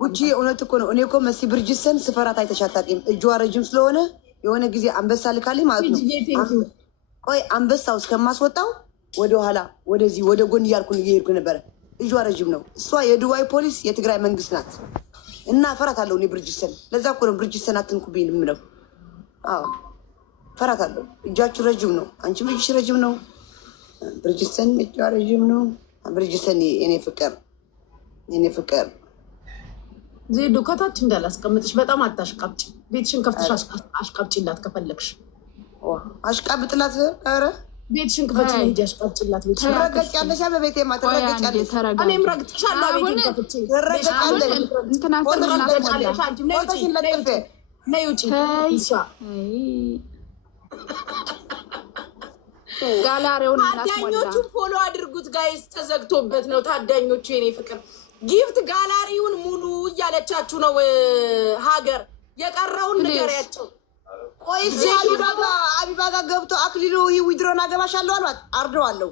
ጉቺ እውነት እኮ ነው። እኔ እኮ መሲ ብርጅሰን ስፈራት አይተሻታቂም። እጇ ረጅም ስለሆነ የሆነ ጊዜ አንበሳ ልካልኝ ማለት ነው። ቆይ አንበሳው እስከማስወጣው ወደኋላ ወደዚህ ወደ ጎን እየሄድኩ ነበረ። እጇ ረጅም ነው። እሷ የዱባይ ፖሊስ የትግራይ መንግስት ናት እና እፈራታለሁ እኔ ብርጅሰን። ለዛ እኮ ነው ብርጅሰን አትንኩብኝ የምለው። አዎ እፈራታለሁ። እጃችሁ ረጅም ነው። አንቺም እጅሽ ረጅም ነው። ብርጅሰን እጇ ረጅም ነው። ብርጅሰን የኔ ፍቅር ዜዶ ከታች እንዳላስቀምጥሽ በጣም አታሽቃብጭ። ቤትሽን ከፍተሽ አሽቃብጭላት ከፈለግሽ። አሽቃብጥላት። ኧረ ቤትሽን ክፈች እንጂ አሽቃብጭላት። ቤትሽን ትረገጫለሽ። በቤቴማ ትረገጫለሽ። እኔም ረግጥሻለሁ። ቤቴን ከፍቼ ትረገጫለሽ። ነይ ውጪ። ጋላሪውን ታዳኞቹን ፎሎ አድርጉት ጋይስ። ተዘግቶበት ነው ታዳኞቹ። የኔ ፍቅር ጊፍት ጋላሪውን ሙሉ እያለቻችሁ ነው ሀገር። የቀረውን ንገሪያቸው። ቆይ አቢባ ጋር ገብቶ አክሊሉ ዊድሮን አገባሻለሁ አሏት። አርደዋለሁ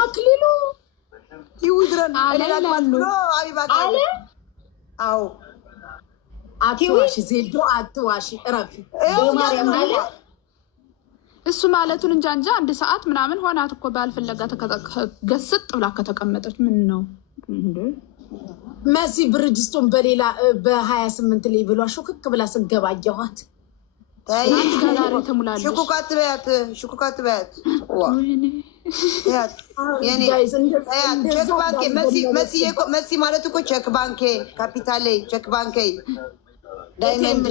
አክሊሉ ዊድሮን ብሎ አቢባ ጋር አለ። አዎ አትዋሺ ዜዶ አትዋሺ። እረፊ እሱ ማለቱን እንጃ አንድ ሰዓት ምናምን ሆናት እኮ ባልፈለጋ ገስጥ ብላ ከተቀመጠች ምን ነው እንዴ? መሲ ብርጅስቶን በሌላ በ28 ላይ ብሏ ሹክክ ብላ ስገባ አየኋት። ሽኩካት በያት መሲ ማለት እኮ ቼክ ባንኬ ካፒታሌ ቼክ ባንኬ ዳይመንድ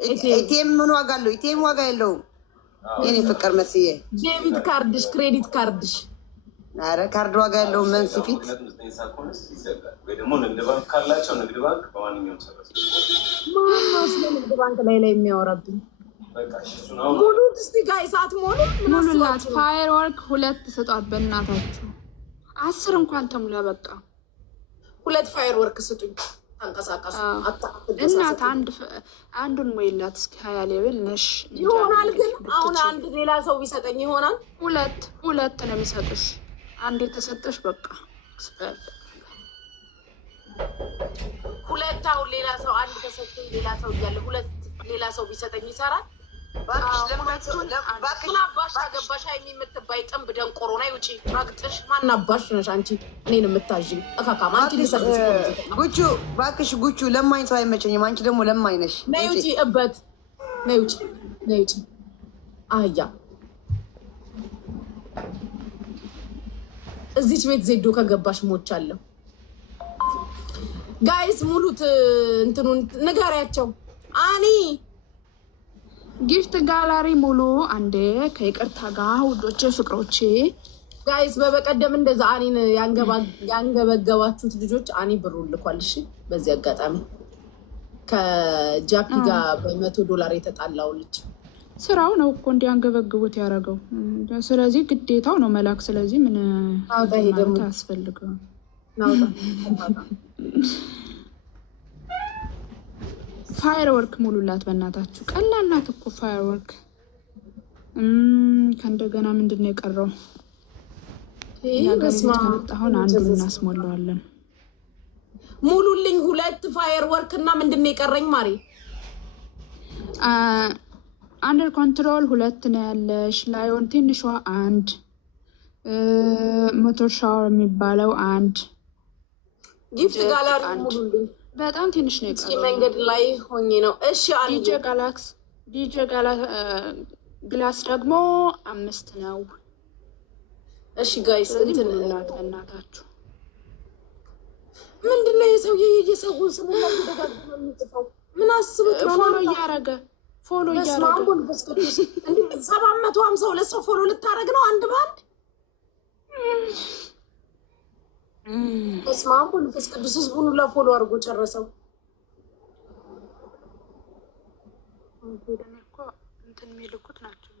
ኢቲኤም ምን ዋጋ አለው? ኢቲኤም ዋጋ የለውም። የኔ ፍቅር መስዬ ዴቢት ካርድሽ ክሬዲት ካርድሽ አረ ካርድ ዋጋ ያለው መንስ ፊት ወይ ደግሞ ንግድ ባንክ ካላቸው ንግድ ባንክ በማንኛውም ሰበስ ንግድ ባንክ ላይ የሚያወራብኝ ሙሉ እስቲ ጋይስ አትሞሉ። ሙሉላት ፋየር ወርክ 2 ስጧት በእናታችሁ። 10 እንኳን ተሙላ በቃ 2 ፋየር ወርክ ስጡኝ። አንቀሳቀሱ እናት አንዱን ሞይላት እስኪ 20 ሌብል ነሽ ይሆናል። ግን አሁን አንድ ሌላ ሰው ቢሰጠኝ ይሆናል። ሁለት ነው የሚሰጡሽ። አንድ የተሰጠሽ በቃ ሁለት አሁን ሌላ ሰው አንድ ተሰጠኝ። ሌላ ሰው እያለ 2 ሌላ ሰው ቢሰጠኝ ይሰራል። ባክሽ አባሽ አገባሽ የምትባይ ጥንብ ደንቆሮ ነይ ውጪ። ማግጥሽ ማናባሽ ነሽ አንቺ እኔን የምታዥኝ እካካም አንቺ ልሰጥሽ ጉቹ ባክሽ ጉቹ ለማኝ ሰው አይመቸኝም። አንቺ ደግሞ ለማኝ ነሽ። ነይ ውጪ እበት ነይ ውጪ አህያ እዚች ቤት ዜዶ ከገባሽ ሞቻለሁ። ጋይስ ሙሉት እንትኑን ንገሪያቸው። አኒ ጊፍት ጋላሪ ሙሉ አንዴ ከይቅርታ ጋር ውዶቼ ፍቅሮቼ ጋይስ በበቀደም እንደዛ አኒን ያንገበገባችሁት ልጆች አኒ ብሩ ልኳል። እሺ በዚህ አጋጣሚ ከጃፒ ጋር $100 የተጣላው ልጅ ስራው ነው እኮ እንዲያንገበግቡት ያደረገው። ስለዚህ ግዴታው ነው መላክ። ስለዚህ ምን ታስፈልገው ናውጣ ፋየር ወርክ ሙሉላት በእናታችሁ። ቀላል ናት እኮ ፋየር ወርክ። ከእንደገና ምንድን ነው የቀረው? አሁን አንዱን እናስሞላዋለን። ሙሉልኝ 2 ፋየር ወርክ እና ምንድን ነው የቀረኝ ማሪ? አንደር ኮንትሮል 2 ነው ያለሽ። ላዮን ትንሿ 1 ሞተር ሻወር የሚባለው 1 ጊፍት ጋላሪ ሙሉልኝ። በጣም ትንሽ ነው የቀረው። መንገድ ላይ ሆኜ ነው። እሺ ዲጄ ግላስ ደግሞ 5 ነው። እሺ ጋይስ እንትን እናታችሁ ምንድነው የሰውዬ የሰውን ስም ላይ ተደጋግሞ የሚጽፈው? ምን አስበው ፎሎ እያደረገ እንዴ 752 ሰው ፎሎ ልታረግ ነው አንድ ባንድ? እስማም መንፈስ ቅዱስ ህዝቡን ለፎሎ አድርጎ ጨረሰው። ወደነኮ እንትን የሚልኩት ናቸው።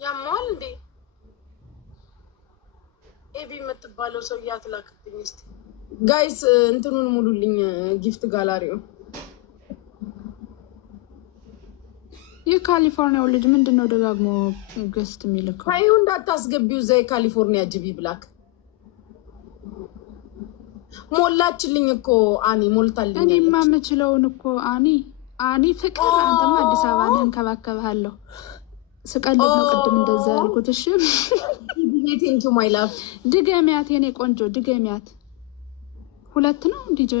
ያማል እንዴ ኤቢ የምትባለው ሰው ያትላክብኝ እስቲ ጋይስ እንትኑን ሙሉልኝ ጊፍት ጋላሪው የት የካሊፎርኒያው ልጅ ምንድነው ደጋግሞ ገስት የሚልከው? ታዩ እንዳታስገቢው እዛ የካሊፎርኒያ ጅቢ ብላክ ሞላችልኝ እኮ አኒ ሞልታልኝ። እኔ የማምችለውን እኮ አኒ ፍቅር አንተማ አዲስ አበባ ነህ እንከባከብሃለሁ። ስቀልድ ነው ቅድም እንደዛ ያልኩት። እሺ ቴንኪው ማይ ላቭ። ድገሚያት የኔ ቆንጆ ድገሚያት። ሁለት ነው እንዲጀ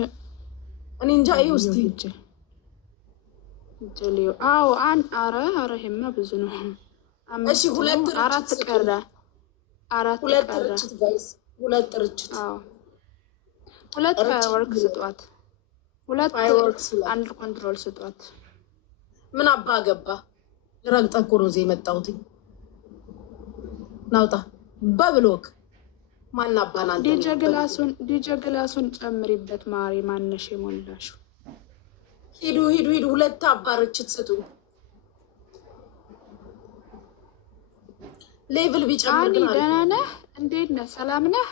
እኔ እንጃ ይውስቲ ጀሊዮ አዎ አረ ይሄማ ብዙ ነው። እሺ ሁለት አራት ቀረ። ሁለት ርችት ጋይስ ሁለት ርችት። አዎ ሁለት ፋይርወርክ ስጧት። ሁለት አንድ ኮንትሮል ስጧት። ምን አባ ገባ ረግጠህ እኮ ነው እዚህ የመጣሁት። ናውጣ በብሎክ ማን አባና አንተ ዲጀ ግላሱን ጨምሪበት ማሪ ማነሽ የሞላሹ። ሂዱ ሁለት አባርችት ስጡ። ሌቭል ቢጨምር ግን ደህና ነህ? እንዴት ነህ? ሰላም ነህ?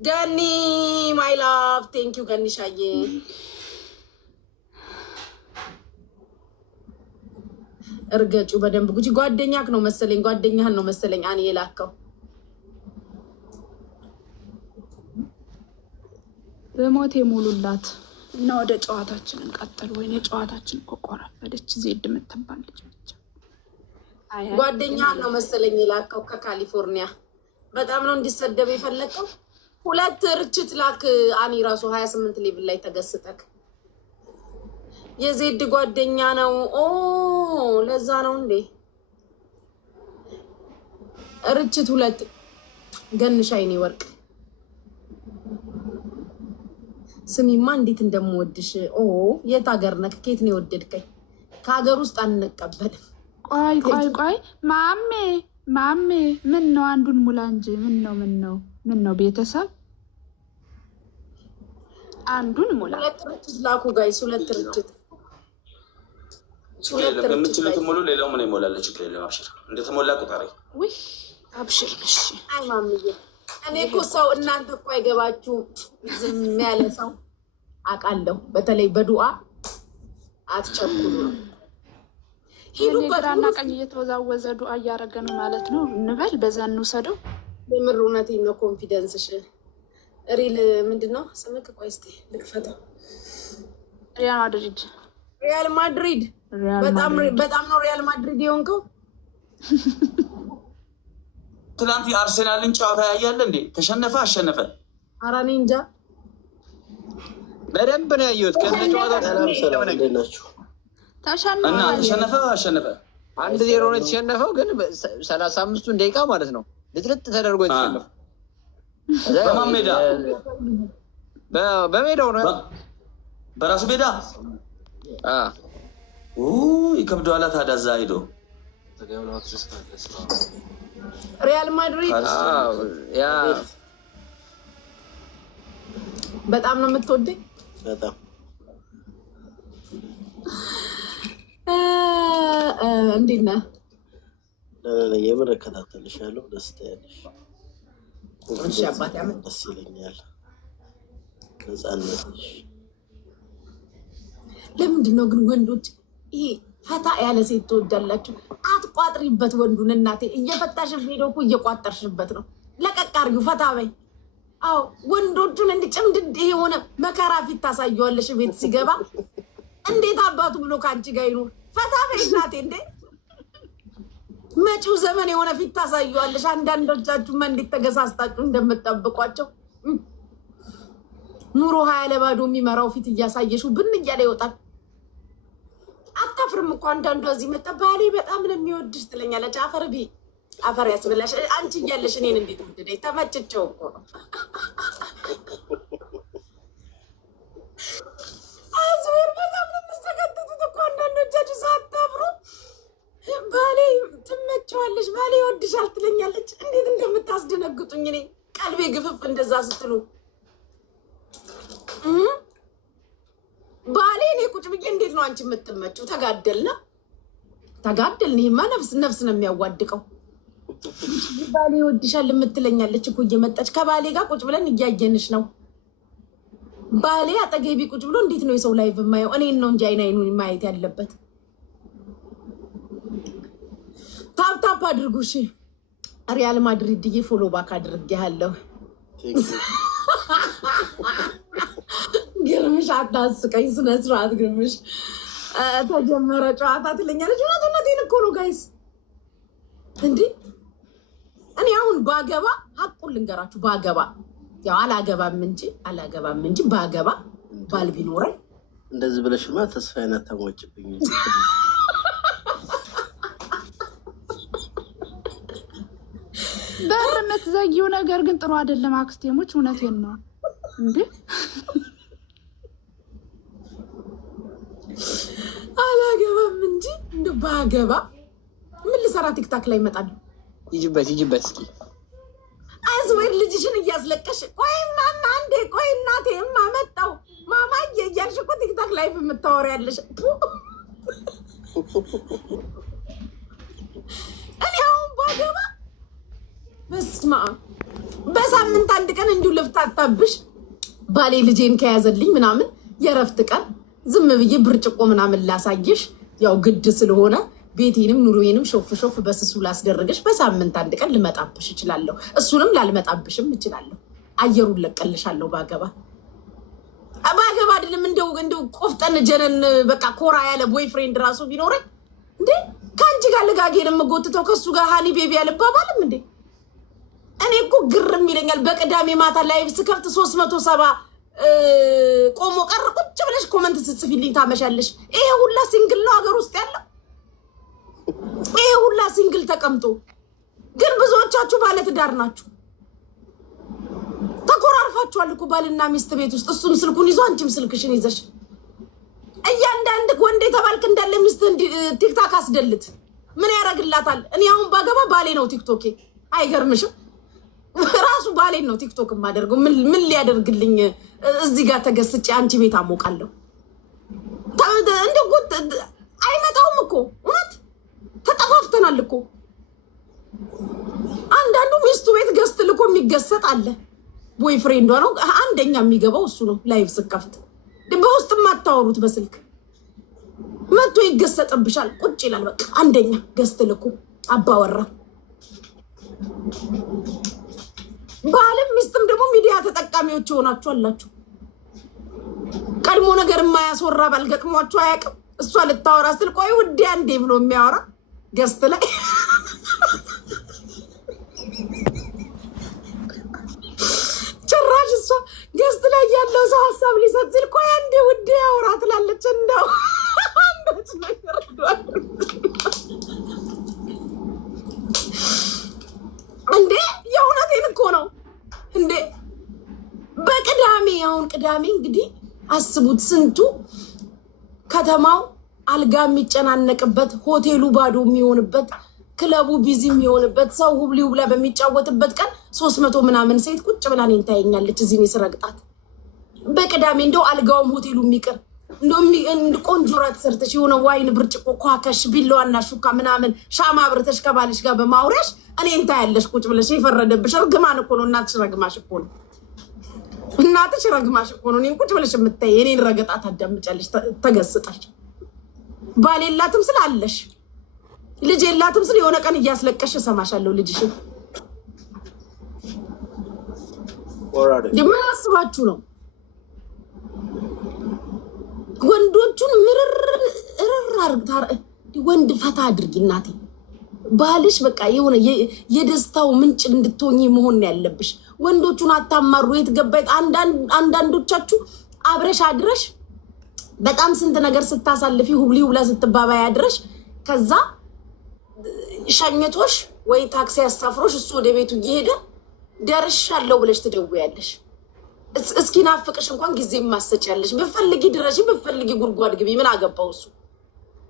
ገኒ ማይ ላቭ ቴንኪው ገኒሻዬ። እርገጩ በደንብ ጉጂ። ጓደኛህ ነው መሰለኝ አኔ የላከው። በሞት የሙሉላት እና ወደ ጨዋታችን እንቀጥል። ወይኔ ጨዋታችን እኮ ቆረፈደች። ዜድ የምትባል ልጅ ብቻ ጓደኛህ ነው መሰለኝ የላከው ከካሊፎርኒያ። በጣም ነው እንዲሰደብ የፈለከው። ሁለት ርችት ላክ አኒ ራሱ 28 ሌቭል ላይ ተገስጠክ። የዜድ ጓደኛ ነው። ለዛ ነው እንዴ ርችት ሁለት ገንሻይኔ ወርቅ። ስሚማ እንዴት እንደምወድሽ። የት ሀገር ነክ? ከየት ነው የወደድከኝ? ከሀገር ውስጥ አንቀበልም። ቆይ ማሜ ምን ነው አንዱን ሙላ እንጂ ምን ነው ቤተሰብ አንዱን ሙላ። ሁለት ርችት ላኩ ጋይስ። ሁለት ርችት የምችሉት ሙሉ። ሌላው ምን ይሞላል? ችግር የለም አብሽር። እንደተሞላ ቁጣሪ ወይ አብሽር። እሺ አይ ማምዬ እኔ እኮ ሰው እናንተ እኮ አይገባችሁ። ዝም ያለ ሰው አውቃለሁ። በተለይ በዱዓ አትቸኩሉ። ሂዱ ግራና ቀኝ እየተወዛወዘ ዱዓ እያደረገ ነው ማለት ነው እንበል። በዛ እንውሰደው። የምር እውነቴን ነው። ኮንፊደንስሽ ሪል ምንድነው? ስምክ ቆይ እስኪ ልክፈተው። ሪያል ማድሪድ በጣም ነው ሪያል ማድሪድ የሆንከው። ትናንት የአርሴናልን ጨዋታ ያያለ እንዴ? ተሸነፈ አሸነፈ? ኧረ እኔ እንጃ። በደንብ ነው ያየሁት። ከጨዋታ ተሸነፈ አሸነፈ 1-0 ነው የተሸነፈው። ግን 35ቱን ደቂቃ ማለት ነው ልጥልጥ ተደርጎ የተሸነፈው። በማን ሜዳ? በሜዳው ነው፣ በራሱ ሜዳ። ይከብደዋል ታዲያ እዛ ሄዶ ሪያል ማድሪድ በጣም ነው የምትወደኝ። በጣም እንዴት ነህ? የምር እከታተልሻለሁ። ደስታ ያለሽ ደስ ይለኛል። ነፃነትሽ። ለምንድን ነው ግን ወንዶች ይሄ ፈታ ያለ ሴት ትወዳላችሁ? አትቋጥሪበት ወንዱን እናቴ። እየፈታሽብ ሄደው እኮ እየቋጠርሽበት ነው። ለቀቅ አድርጊው፣ ፈታ በይ። አዎ ወንዶቹን እንዲጭምድድ የሆነ መከራ ፊት ታሳየዋለሽ። ቤት ሲገባ እንዴት አባቱ ብሎ ከአንቺ ጋር ይኖር? ፈታ በይ እናቴ። እንዴ መጪው ዘመን የሆነ ፊት ታሳየዋለሽ። አንዳንዶቻችሁማ እንዴት ተገሳስታችሁ እንደምትጠብቋቸው ኑሮ 20 ለባዶ የሚመራው ፊት እያሳየሽው ብን እያለ ይወጣል። አታፍርም እኮ አንዳንዷ እዚህ መጣ ባሌ በጣም ነው የሚወድሽ ትለኛለች። አፈር ቢ አፈር ያስብላሽ። አንቺ እያለሽ እኔን እንዴት ወደደኝ? ተመችቸው እኮ ነው። አዝወር በጣም ነው የምትሰቀጥጡት እኮ አንዳንዶቻችሁ ሳታፍሩ። ባሌ ትመቸዋለሽ፣ ባሌ ይወድሻል ትለኛለች። እንዴት እንደምታስደነግጡኝ እኔ ቀልቤ ግፍፍ እንደዛ ስትሉ ባሌ እኔ ቁጭ ብዬ እንዴት ነው አንቺ የምትመጪው? ተጋደልን። ይሄማ ነፍስ ነው የሚያዋድቀው። ባሌ ይወድሻል የምትለኛለች እኮ እየመጣች ከባሌ ጋር ቁጭ ብለን እያየንሽ ነው። ባሌ አጠገቢ ቁጭ ብሎ እንዴት ነው የሰው ላይቭ የማየው? እኔን ነው እንጂ አይን አይኑን ማየት ያለበት። ታፕ አድርጉ እሺ። ሪያል ማድሪድ ፎሎ ባክ አድርጌያለሁ። ግርምሽ አታስቀኝ፣ ስነ ስርዓት ግርምሽ። ተጀመረ ጨዋታ ትለኛለች። እውነቴን እኮ ነው ጋይስ። እንዲህ እኔ አሁን ባገባ ሀቁን ልንገራችሁ፣ ባገባ ያው አላገባም እንጂ ባገባ ባል ቢኖረኝ እንደዚህ ብለሽማ ተስፋ አይነት ተሞጭብኝ። በር የምትዘጊው ነገር ግን ጥሩ አይደለም አክስቴሞች፣ እውነቴን ነው እንዴ። አላገባም እንጂ እንደው ባገባ ምን ልሰራ ቲክታክ ላይ እመጣለሁ። ይጅበት እስኪ አዝወር ልጅሽን እያስለቀሽ ቆይ ማማ አንዴ ቆይ እናቴ መጣው ማማዬ እያልሽ እኮ ቲክታክ ላይ የምታወሪያለሽ። እኔ አሁን ባገባ በስማ በሳምንት አንድ ቀን እንዲሁ ልፍታታብሽ ባሌ ልጄን ከያዘልኝ ምናምን የረፍት ቀን ዝም ብዬ ብርጭቆ ምናምን ላሳየሽ፣ ያው ግድ ስለሆነ ቤቴንም ኑሮዬንም ሾፍ በስሱ ላስደርግሽ በሳምንት አንድ ቀን ልመጣብሽ እችላለሁ። እሱንም ላልመጣብሽም እችላለሁ። አየሩን ለቀልሻለሁ። ባገባ አይደለም እንደው ቆፍጠን ጀነን በቃ ኮራ ያለ ቦይፍሬንድ ራሱ ቢኖረኝ እንዴ ከአንቺ ጋር ልጋጌን የምጎትተው ከሱ ጋር ሃኒ ቤቢ ያልባባልም እንዴ። እኔ እኮ ግርም ይለኛል። በቅዳሜ ማታ ላይቭ ስከፍት 370 ቆሞ ቀር ቁጭ ብለሽ ኮመንት ስትጽፊልኝ ታመሻለሽ። ይሄ ሁላ ሲንግል ነው ሀገር ውስጥ ያለው። ይሄ ሁላ ሲንግል ተቀምጦ ግን ብዙዎቻችሁ ባለ ትዳር ናችሁ። ተኮራርፋችኋል እኮ ባልና ሚስት ቤት ውስጥ። እሱም ስልኩን ይዞ አንቺም ስልክሽን ይዘሽ እያንዳንድ ወንድ የተባልክ እንዳለ ሚስት ቲክታክ አስደልት ምን ያደርግላታል? እኔ አሁን ባገባ ባሌ ነው ቲክቶኬ። አይገርምሽም? ራሱ ባሌን ነው ቲክቶክ የማደርገው። ምን ሊያደርግልኝ እዚህ ጋር ተገስጬ አንቺ ቤት አሞቃለሁ? እንደው አይመጣውም እኮ እውነት ተጠፋፍተናል እኮ። አንዳንዱ ሚስቱ ቤት ገስት ልኮ የሚገሰጥ አለ። ቦይፍሬንዷ ነው አንደኛ የሚገባው እሱ ነው። ላይቭ ስከፍት በውስጥ የማታወሩት በስልክ መጥቶ ይገሰጥብሻል። ቁጭ ይላል በቃ አንደኛ ገስት ልኮ አባወራ። ባልም ሚስትም ደግሞ ሚዲያ ተጠቃሚዎች ሆናችሁ አላችሁ። ቀድሞ ነገር የማያስወራ ባል ገጥሟችሁ አያውቅም። እሷ ልታወራ ስትል ቆይ ውዴ አንዴ ብሎ የሚያወራ ገስት ላይ ጭራሽ እሷ ገስት ላይ ያለው ሰው ሀሳብ ሊሰጥ ሲል ቆይ አንዴ ውዴ ያወራ ትላለች። እንደው አንዶች ነገር እንዴ የእውነቴን እኮ ነው እንዴ። በቅዳሜ አሁን ቅዳሜ እንግዲህ አስቡት ስንቱ ከተማው አልጋ የሚጨናነቅበት፣ ሆቴሉ ባዶ የሚሆንበት፣ ክለቡ ቢዚ የሚሆንበት፣ ሰው ሁብሊው ብላ በሚጫወትበት ቀን 300 ምናምን ሴት ቁጭ ብላ እኔን ታየኛለች እዚህ ነው ስረግጣት። በቅዳሜ እንደው አልጋውም ሆቴሉ የሚቀር እንደው ቆንጆ ራት ሰርተሽ የሆነ ዋይን ብርጭቆ ኳከሽ ቢላዋና ሹካ ምናምን ሻማ አብርተሽ ከባልሽ ጋር በማውሪያሽ እኔን ታያለሽ ቁጭ ብለሽ። የፈረደብሽ እርግማን እኮ ነው። እናትሽ ረግማሽ እኮ ነው። እናትሽ ረግማሽ እኮ ነው። እኔን ቁጭ ብለሽ የምታይ የኔን ረገጣት አዳምጫለሽ ተገስጣሽ። ባል የላትም ስለ አለሽ፣ ልጅ የላትም ስለ የሆነ ቀን እያስለቀሽ እሰማሻለሁ ልጅሽን። ምን አስባችሁ ነው? ወንዶቹን ምርር አርግታር ወንድ ፈታ አድርጊ እናቴ። ባልሽ በቃ የሆነ የደስታው ምንጭ እንድትሆኚ መሆን ያለብሽ። ወንዶቹን አታማሩ። የትገባይ አንዳንዶቻችሁ አብረሽ አድረሽ በጣም ስንት ነገር ስታሳልፊ ሁብሊው ብላ ስትባባይ አድረሽ ከዛ ሸኝቶሽ ወይ ታክሲ ያሳፍሮሽ እሱ ወደ ቤቱ እየሄደ ደርሻለሁ ብለሽ ትደውያለሽ። እስኪ ናፍቅሽ እንኳን ጊዜ ማሰጫለሽ። በፈልጊ ድረሽ በፈልጊ ጉርጓድ ግቢ ምን አገባው እሱ።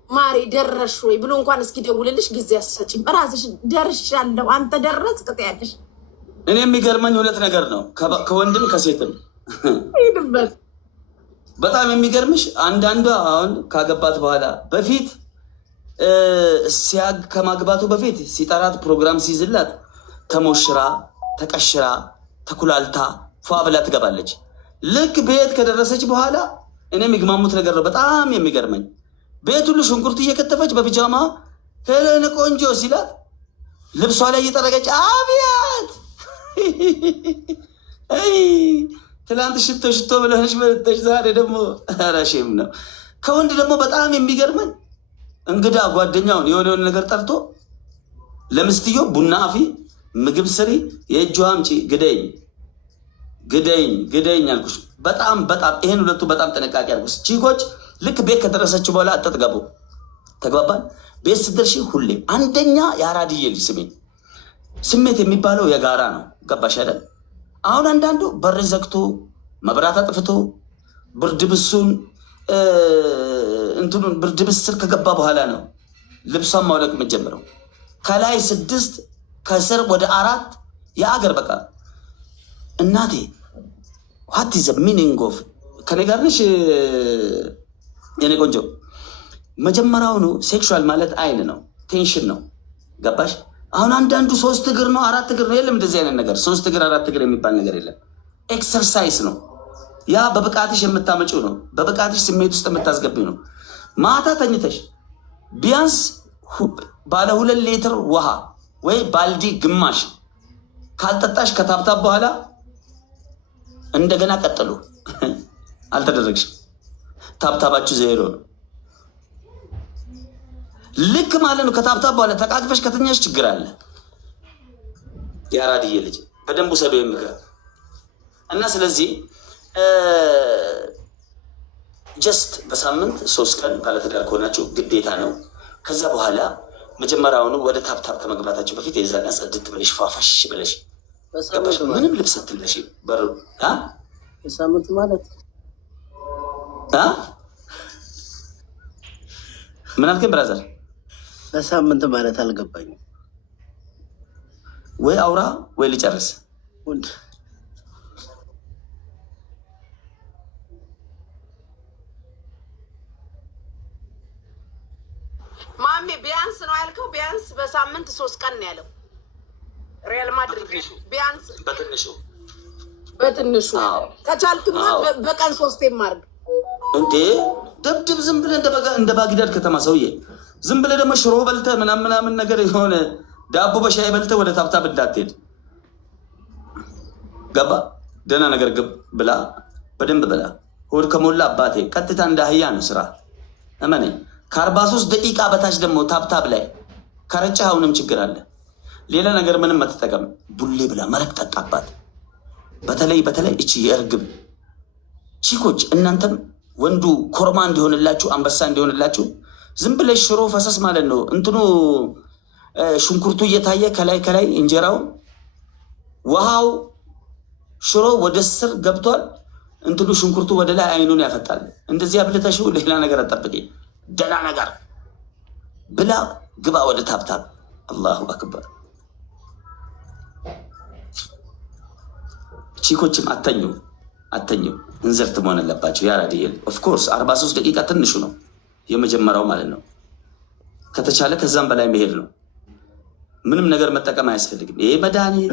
ማሬ ደረሽ ወይ ብሎ እንኳን እስኪ ደውልልሽ ጊዜ ያሰጪ። በራስሽ ደርሻለሁ አንተ ደረስክ ትያለሽ። እኔ የሚገርመኝ ሁለት ነገር ነው ከወንድም ከሴትም ይድበት። በጣም የሚገርምሽ አንዳንዷ አሁን ካገባት በኋላ በፊት ከማግባቱ በፊት ሲጠራት ፕሮግራም ሲይዝላት ተሞሽራ ተቀሽራ ተኩላልታ ፏ ብላ ትገባለች። ልክ ቤት ከደረሰች በኋላ እኔ የሚግማሙት ነገር ነው በጣም የሚገርመኝ። ቤት ሁሉ ሽንኩርት እየከተፈች በፒጃማ ሄለን ቆንጆ ሲላት ልብሷ ላይ እየጠረገች አብያት ትላንት ሽቶ ሽቶ ብለሽ መጥተሽ ዛሬ ደግሞ ረሽም ነው። ከወንድ ደግሞ በጣም የሚገርመን እንግዳ ጓደኛውን የሆነ ነገር ጠርቶ ለምስትዮ ቡና አፊ፣ ምግብ ስሪ፣ የእጅ አምጪ፣ ግደኝ አልኩሽ። በጣም ይሄን ሁለቱ በጣም ጥንቃቄ አድርጉ ቺኮች። ልክ ቤት ከደረሰች በኋላ አትጥገቡ። ተግባባን? ቤት ስትደርሺ ሁሌ አንደኛ የአራድዬ ልጅ ስሜት የሚባለው የጋራ ነው። ገባሽ አይደል? አሁን አንዳንዱ በር ዘግቶ መብራት አጥፍቶ ብርድ ብሱን እንትኑን ብርድ ብስ ስር ከገባ በኋላ ነው ልብሷን ማውለቅ የምትጀምረው። ከላይ 6 ከስር ወደ 4 የአገር በቃ እናቴ ዋት ኢዝ ሚኒንግ ኦፍ ከኔ ጋር ነሽ የኔ ቆንጆ። መጀመሪያውኑ ሴክሹዋል ማለት አይን ነው፣ ቴንሽን ነው። ገባሽ? አሁን አንዳንዱ 3 እግር ነው 4 እግር ነው። የለም እንደዚህ አይነት ነገር 3 እግር 4 እግር የሚባል ነገር የለም። ኤክሰርሳይዝ ነው ያ። በብቃትሽ የምታመጪው ነው። በብቃትሽ ስሜት ውስጥ የምታስገቢው ነው። ማታ ተኝተሽ ቢያንስ ባለ 2 ሊትር ውሃ ወይ ባልዲ ግማሽ ካልጠጣሽ ከታብታብ በኋላ እንደገና ቀጥሉ። አልተደረግሽም። ታብታባችሁ ዜሮ ነው። ልክ ማለት ነው። ከታብታብ በኋላ ተቃቅፈሽ ከተኛሽ ችግር አለ። የአራድዬ ልጅ በደንቡ ሰዶ የሚገር እና ስለዚህ ጀስት በሳምንት 3 ቀን ባለትዳር ከሆናችሁ ግዴታ ነው። ከዛ በኋላ መጀመሪያውኑ ወደ ታብታብ ከመግባታችሁ በፊት የዛን ጽድት ብለሽ ፏፈሽ ብለሽ ምንም ልብስ አትልበሽ። በሳምንት ማለት ምን አልከኝ ብራዘር? በሳምንት ማለት አልገባኝም። ወይ አውራ ወይ ልጨርስ። ማሜ ቢያንስ ነው ያልከው? ቢያንስ በሳምንት 3 ቀን ነው ያለው ሪያል ማድሪድ። ቢያንስ በትንሹ ከቻልክማ በቀን 3 ማርግ እንዴ ደብድብ። ዝም ብለህ እንደ ባግዳድ ከተማ ሰውዬ ዝም ብለህ ደግሞ ሽሮ በልተህ ምናምን ነገር የሆነ ዳቦ በሻይ በልተህ ወደ ታብታብ እንዳትሄድ። ገባ? ደህና ነገር ብላ፣ በደንብ ብላ። ሆድ ከሞላ አባቴ ቀጥታ እንደ አህያ ነው ስራ። እመነኝ። ከ43 ደቂቃ በታች ደግሞ ታብታብ ላይ ከረጫህ አሁንም ችግር አለ። ሌላ ነገር ምንም አትጠቀም። ቡሌ ብላ መረቅ ጠጣባት። በተለይ እቺ የእርግብ ቺኮች፣ እናንተም ወንዱ ኮርማ እንዲሆንላችሁ አንበሳ እንዲሆንላችሁ ዝም ብለሽ ሽሮ ፈሰስ ማለት ነው። እንትኑ ሽንኩርቱ እየታየ ከላይ እንጀራው ውሃው ሽሮ ወደ ስር ገብቷል። እንትኑ ሽንኩርቱ ወደ ላይ አይኑን ያፈጣል። እንደዚህ አብልተሽው ሌላ ነገር አጠብቂ። ደህና ነገር ብላ ግባ ወደ ታብታብ። አላሁ አክበር። ቺኮችም አተኙ እንዝርት መሆን አለባቸው። ያራድዬ ኦፍኮርስ 43 ደቂቃ ትንሹ ነው የመጀመሪያው ማለት ነው። ከተቻለ ከዛም በላይ መሄድ ነው። ምንም ነገር መጠቀም አያስፈልግም። ይሄ መድኃኒት